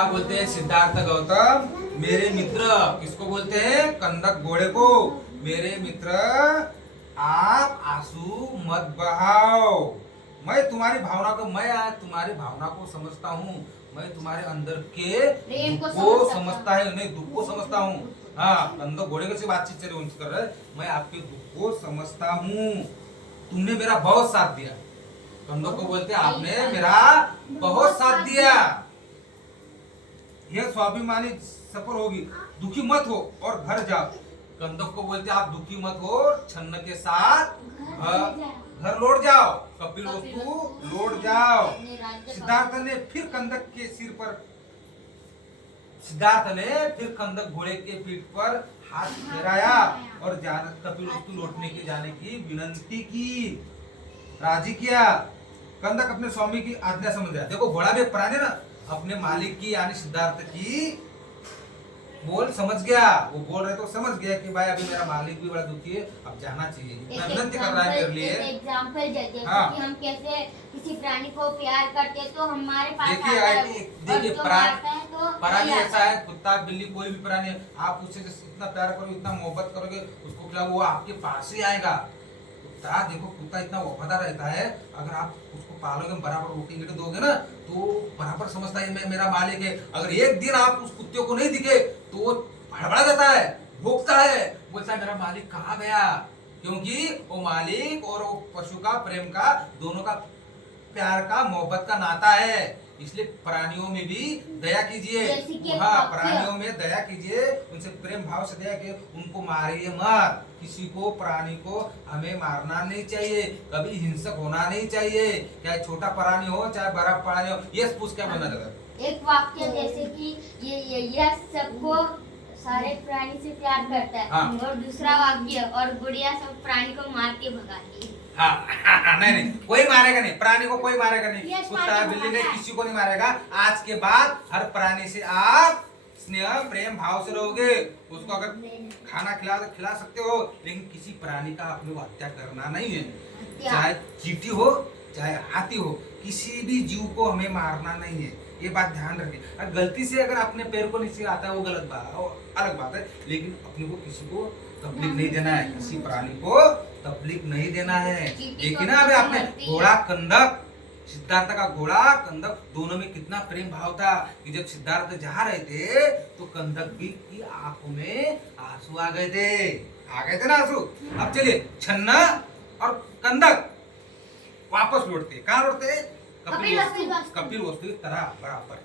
क्या बोलते हैं सिद्धार्थ गौतम मेरे मित्र, किसको बोलते हैं? कंदक घोड़े को। मेरे मित्र आप आंसू मत बहाओ, मैं तुम्हारी भावना को समझता हूँ, मैं तुम्हारे अंदर के दुख को समझता है, नहीं दुख को समझता हूँ। हाँ, कंदक घोड़े के से बातचीत चल कर रहे, मैं आपके दुख को समझता हूँ। तुमने मेरा बहुत साथ दिया, कंदक को बोलते हैं आपने मेरा बहुत साथ दिया, यह स्वाभिमानी सफल होगी, दुखी मत हो और घर जाओ। कंदक को बोलते आप दुखी मत हो और छन्न के साथ घर लौट जाओ, कपिल वस्तु लौट जाओ। सिद्धार्थ ने फिर कंदक घोड़े के पीठ पर हाथ फेराया और कपिल वस्तु लौटने के जाने की विनंती की, राजी किया। कंदक अपने स्वामी की आज्ञा समझ गया। देखो घोड़ा भी प्राणी ना, अपने मालिक की यानी सिद्धार्थ की बोल समझ गया, वो बोल रहे तो समझ गया कि भाई अभी मेरा मालिक भी बड़ा दुखी है, अब जाना चाहिए, इतना विनती कर रहा है मेरे लिए। एग्जाम्पल जैसे कि हम कैसे किसी प्राणी को प्यार करते तो हमारे पास देखिए प्राणी ऐसा है, कुत्ता बिल्ली कोई भी प्राणी, आप उससे इतना प्यार करोगे, इतना मोहब्बत करोगे, उसको खिलाओ, वो आपके पास ही आएगा। कुत्ता देखो, कुत्ता इतना वफादार रहता है, अगर आप उसको पालोगे, बराबर रोटी दोगे ना, तो बराबर समझता है मैं मेरा मालिक है। अगर एक दिन आप उस कुत्ते को नहीं दिखे तो वो हड़बड़ा जाता है, भोंकता है, बोलता है मेरा मालिक कहाँ गया, क्योंकि वो मालिक और वो पशु का प्रेम का, दोनों का प्यार का, मोहब्बत का नाता है। इसलिए प्राणियों में भी दया कीजिए, हाँ प्राणियों में दया कीजिए, उनसे प्रेम भाव से दया कीजिए, उनको मारिए मत। किसी को, प्राणी को हमें मारना नहीं चाहिए, कभी हिंसक होना नहीं चाहिए, चाहे छोटा प्राणी हो चाहे बड़ा प्राणी हो। ये पूछ क्या बोलना चाहता है? एक वाक्य जैसे कि ये सबको सारे प्राणी से प्यार करता है, हाँ। और दूसरा वाक्य और गुड़िया सब प्राणी को मार के भगाती है। नहीं, कोई मारेगा नहीं, प्राणी को कोई मारेगा नहीं, कुत्ता बिल्ली ने किसी को नहीं मारेगा। आज के बाद हर प्राणी से आप स्नेह प्रेम भाव से रहोगे, उसको अगर खाना खिला सकते हो, लेकिन किसी प्राणी का अपने को हत्या करना नहीं है, चाहे चींटी हो चाहे हाथी हो, किसी भी जीव को हमें मारना नहीं है, ये बात ध्यान रखें। गलती से अगर अपने पैर को नीचे आता है वो गलत बात, अलग बात है, लेकिन अपने को किसी को तकलीफ नहीं देना है, किसी प्राणी को तकलीफ नहीं देना है। देखिए ना अभी आपने घोड़ा कंदक, सिद्धार्थ का घोड़ा कंदक, दोनों में कितना प्रेम भाव था कि जब सिद्धार्थ जा रहे थे तो कंदक की आंखों में आंसू आ गए थे ना आंसू। अब चलिए छन्ना और कंदक वापस लौटते, कहाँ लौटते? कपिल वस्तु की तरह बराबर।